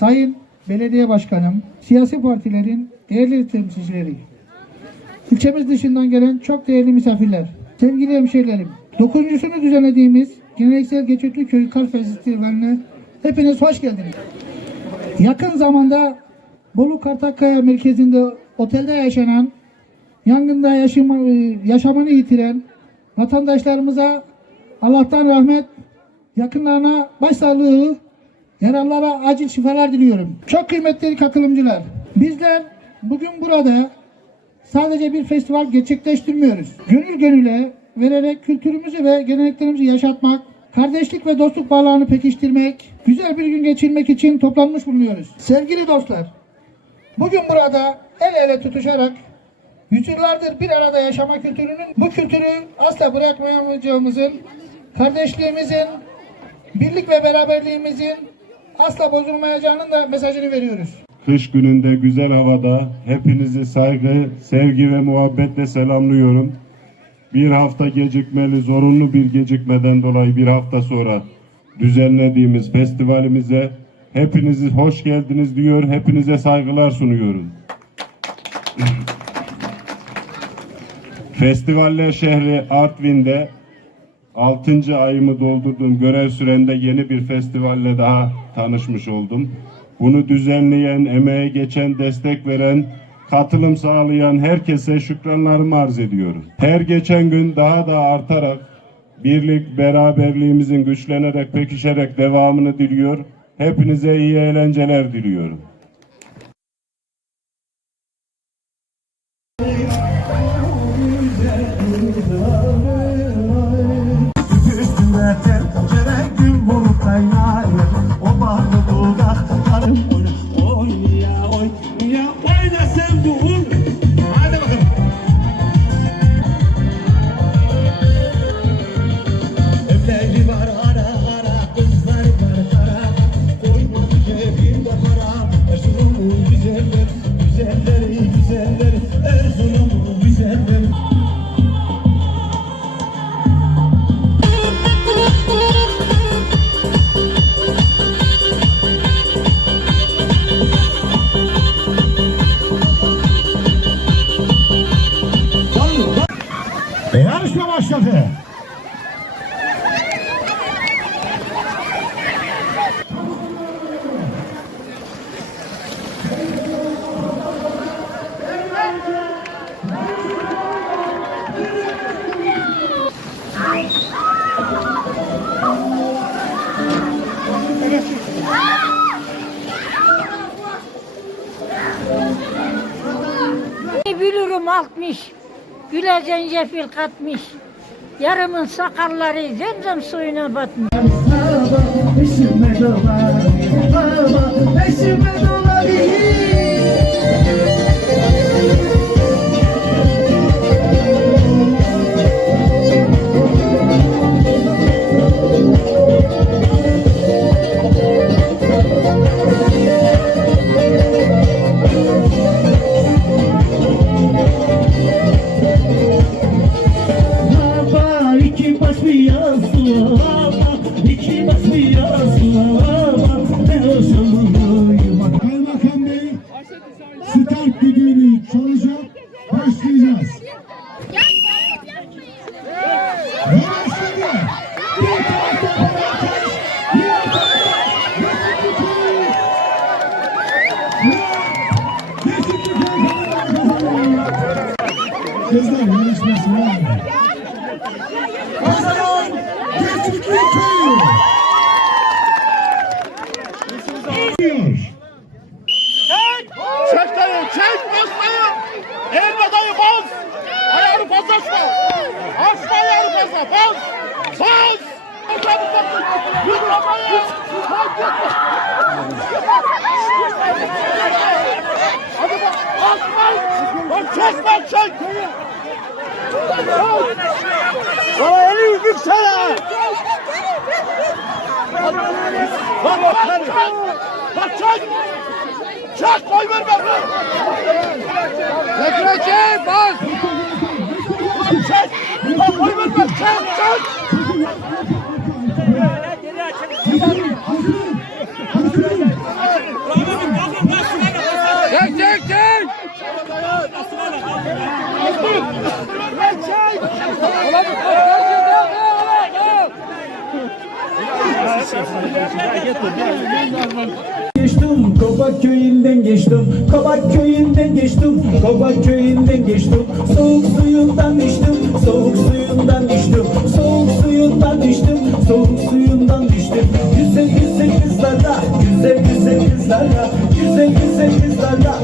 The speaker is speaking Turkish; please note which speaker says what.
Speaker 1: sayın belediye başkanım, siyasi partilerin değerli temsilcileri, ilçemiz dışından gelen çok değerli misafirler, sevgili hemşehrilerim, dokununcusunu düzenlediğimiz geleneksel Geçitli Köy Kar Festivali'ne hepiniz hoş geldiniz. Yakın zamanda Bolu Kartakkaya merkezinde otelde yaşanan, yangında yaşama, yaşamını yitiren vatandaşlarımıza Allah'tan rahmet, yakınlarına başsağlığı, yaralılara acil şifalar diliyorum. Çok kıymetli katılımcılar, bizler bugün burada sadece bir festival gerçekleştirmiyoruz. Gönül gönüle vererek kültürümüzü ve geleneklerimizi yaşatmak, kardeşlik ve dostluk bağlarını pekiştirmek, güzel bir gün geçirmek için toplanmış bulunuyoruz. Sevgili dostlar, bugün burada el ele tutuşarak yüzyıllardır bir arada yaşama kültürünün bu kültürü asla bırakmayacağımızın, kardeşliğimizin, birlik ve beraberliğimizin asla bozulmayacağının da mesajını veriyoruz.
Speaker 2: Kış gününde güzel havada hepinizi saygı, sevgi ve muhabbetle selamlıyorum. Bir hafta gecikmeli, zorunlu bir gecikmeden dolayı bir hafta sonra düzenlediğimiz festivalimize hepinizi hoş geldiniz diyor, hepinize saygılar sunuyoruz. Festivaller şehri Artvin'de 6. ayımı doldurduğum görev sürende yeni bir festivalle daha tanışmış oldum. Bunu düzenleyen, emeğe geçen, destek veren, katılım sağlayan herkese şükranlarımı arz ediyorum. Her geçen gün daha da artarak birlik, beraberliğimizin güçlenerek, pekişerek devamını diliyor. Hepinize iyi eğlenceler diliyorum.
Speaker 3: Bilirim altmış, güle zencefil katmış. Yarımın sakalları zemzem suyuna batmış.
Speaker 4: Peşime dolar, baba, peşime dolar.
Speaker 5: Kazanan Köyü. Diyor.
Speaker 6: Çek dayı, çek bas dayı. Eğilme dayı bas. Ayağını fazla açma. Açma ayağını fazla, bas. Bas. Bas. Yürü kafayı. Hadi bak, bas, bas. Bak, çek, bak, çek. Bana elini yüksene. Bak bak sen. Bak çek. Çek koy ver bak. Tekrar çek bak. Çek. Bak koy ver bak. Çek çek.
Speaker 5: Çek çek çek.
Speaker 7: Geçtim Kobak köyünden geçtim. Kobak köyünden geçtim Kobak köyünden geçtim. Soğuk suyundan içtim Soğuk suyundan içtim. Soğuk suyundan içtim Soğuk suyundan içtim. Güzel güzel kızlarla Güzel güzel kızlarla Güzel güzel kızlarla